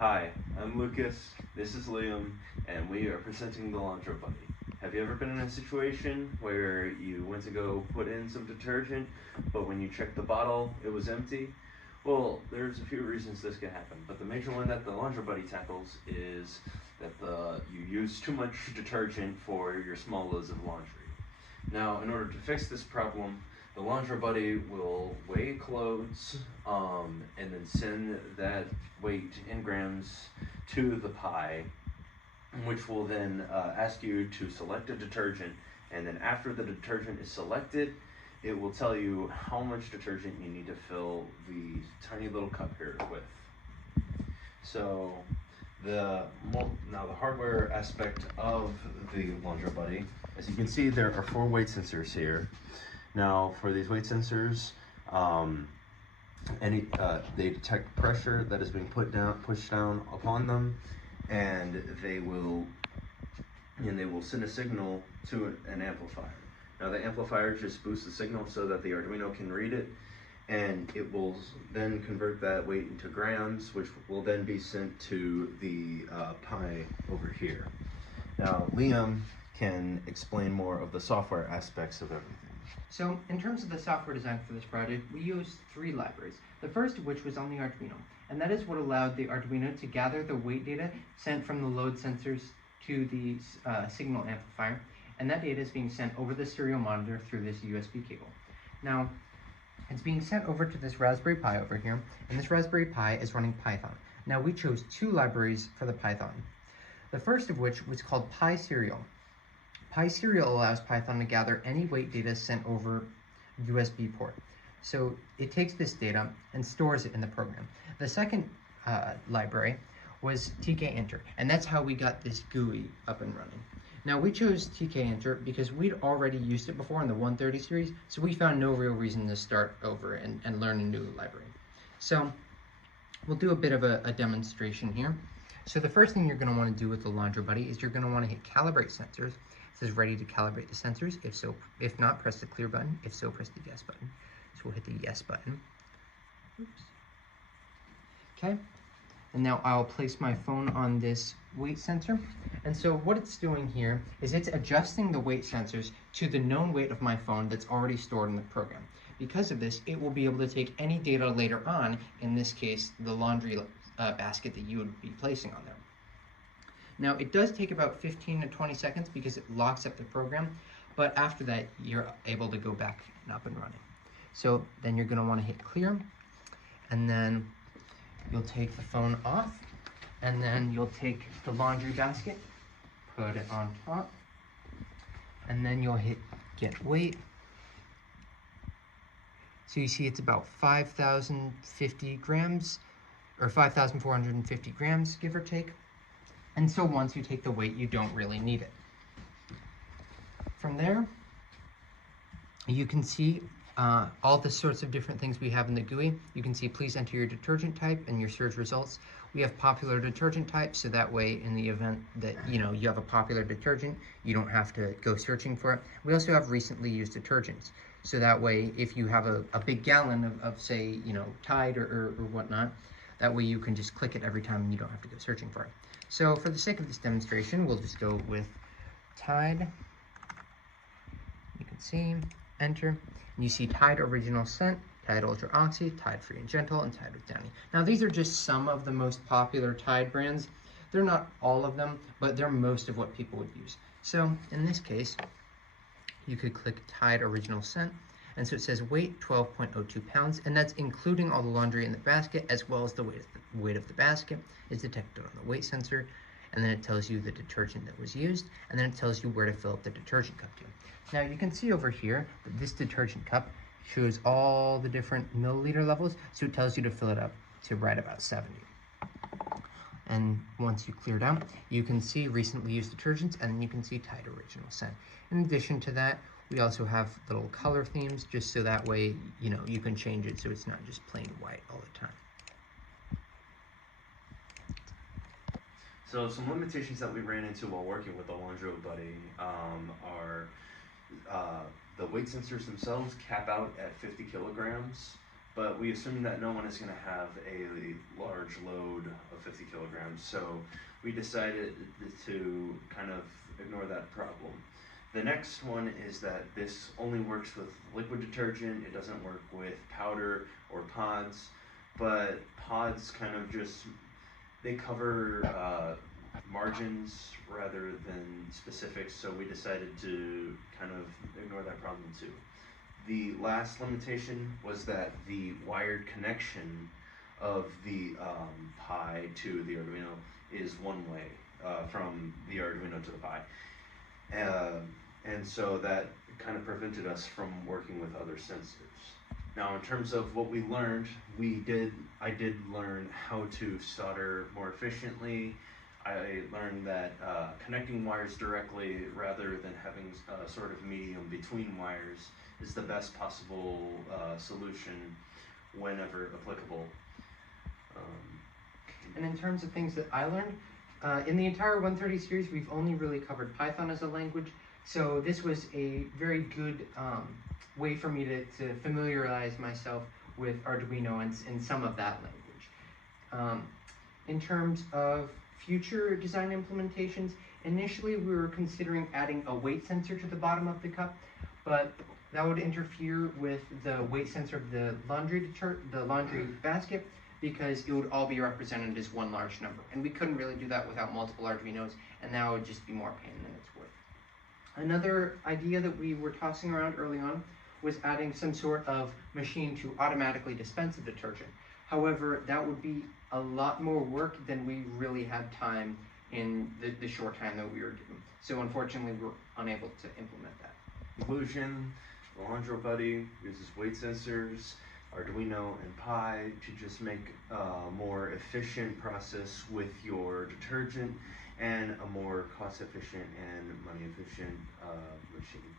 Hi, I'm Lucas, this is Liam, and we are presenting the Laundro Buddy. Have you ever been in a situation where you went to go put in some detergent, but when you checked the bottle, it was empty? Well, there's a few reasons this could happen, but the major one that the Laundro Buddy tackles is that you use too much detergent for your small loads of laundry. Now, in order to fix this problem, the Laundro Buddy will weigh clothes and then send that weight in grams to the pie, which will then ask you to select a detergent. And then after the detergent is selected, it will tell you how much detergent you need to fill the tiny little cup here with. So now the hardware aspect of the Laundro Buddy, as you can see, there are 4 weight sensors here. Now for these weight sensors, they detect pressure that is being pushed down upon them, and they will send a signal to an amplifier. Now the amplifier just boosts the signal so that the Arduino can read it, and it will then convert that weight into grams, which will then be sent to the Pi over here. Now Liam can explain more of the software aspects of everything. So in terms of the software design for this project, we used 3 libraries. The first of which was on the Arduino, and that is what allowed the Arduino to gather the weight data sent from the load sensors to the signal amplifier, and that data is being sent over the serial monitor through this USB cable. Now, it's being sent over to this Raspberry Pi over here, and this Raspberry Pi is running Python. Now, we chose 2 libraries for the Python. The first of which was called PySerial. PySerial allows Python to gather any weight data sent over USB port. So it takes this data and stores it in the program. The second library was tkinter, and that's how we got this GUI up and running. Now we chose tkinter because we'd already used it before in the 130 series, so we found no real reason to start over and learn a new library. So we'll do a bit of a demonstration here. So the first thing you're going to want to do with the Laundro Buddy is you're going to want to hit calibrate sensors. It says ready to calibrate the sensors. If not, press the clear button. If so, press the yes button. So we'll hit the yes button. Oops. Okay, and now I'll place my phone on this weight sensor. And so what it's doing here is it's adjusting the weight sensors to the known weight of my phone that's already stored in the program. Because of this, it will be able to take any data later on, in this case, the laundry basket that you would be placing on there. Now, it does take about 15 to 20 seconds because it locks up the program, but after that, you're able to go back and up and running. So then you're gonna wanna hit clear, and then you'll take the phone off, and then you'll take the laundry basket, put it on top, and then you'll hit get weight. So you see it's about 5,050 grams, or 5,450 grams, give or take. And so once you take the weight, you don't really need it. From there, you can see all the sorts of different things we have in the GUI. You can see please enter your detergent type and your search results. We have popular detergent types, so that way in the event that you have a popular detergent, you don't have to go searching for it. We also have recently used detergents, so that way if you have a big gallon of say, Tide or whatnot, that way you can just click it every time and you don't have to go searching for it. So for the sake of this demonstration, we'll just go with Tide. You can see, enter, and you see Tide Original Scent, Tide Ultra Oxy, Tide Free and Gentle, and Tide with Downy. Now these are just some of the most popular Tide brands. They're not all of them, but they're most of what people would use. So in this case, you could click Tide Original Scent, and so it says weight 12.02 pounds, and that's including all the laundry in the basket, as well as the weight of the basket is detected on the weight sensor, and then it tells you the detergent that was used, and then it tells you where to fill up the detergent cup to. Now you can see over here that this detergent cup shows all the different milliliter levels, so it tells you to fill it up to right about 70. And once you clear it out, you can see recently used detergents, and then you can see Tide Original Scent. In addition to that, we also have little color themes, just so that way, you can change it so it's not just plain white all the time. So some limitations that we ran into while working with the Laundro Buddy are the weight sensors themselves cap out at 50 kilograms. but we assume that no one is going to have a large load of 50 kilograms, so we decided to kind of ignore that problem. The next one is that this only works with liquid detergent. It doesn't work with powder or pods, but pods kind of just, they cover margins rather than specifics, so we decided to kind of ignore that problem too. The last limitation was that the wired connection of the Pi to the Arduino is one way from the Arduino to the Pi. And so that kind of prevented us from working with other sensors. Now, in terms of what we learned, I did learn how to solder more efficiently. I learned that connecting wires directly rather than having a sort of medium between wires is the best possible solution whenever applicable. And in terms of things that I learned, in the entire 130 series, we've only really covered Python as a language, so this was a very good way for me to familiarize myself with Arduino and some of that language. In terms of future design implementations, initially we were considering adding a weight sensor to the bottom of the cup, but that would interfere with the weight sensor of the laundry basket, because it would all be represented as one large number, and we couldn't really do that without multiple Arduinos, and that would just be more pain than it's worth. Another idea that we were tossing around early on was adding some sort of machine to automatically dispense a detergent. However, that would be a lot more work than we really had time in the short time that we were given. So unfortunately, we were unable to implement that. Conclusion, the Laundro Buddy uses weight sensors, Arduino and Pi to just make a more efficient process with your detergent and a more cost efficient and money efficient machine.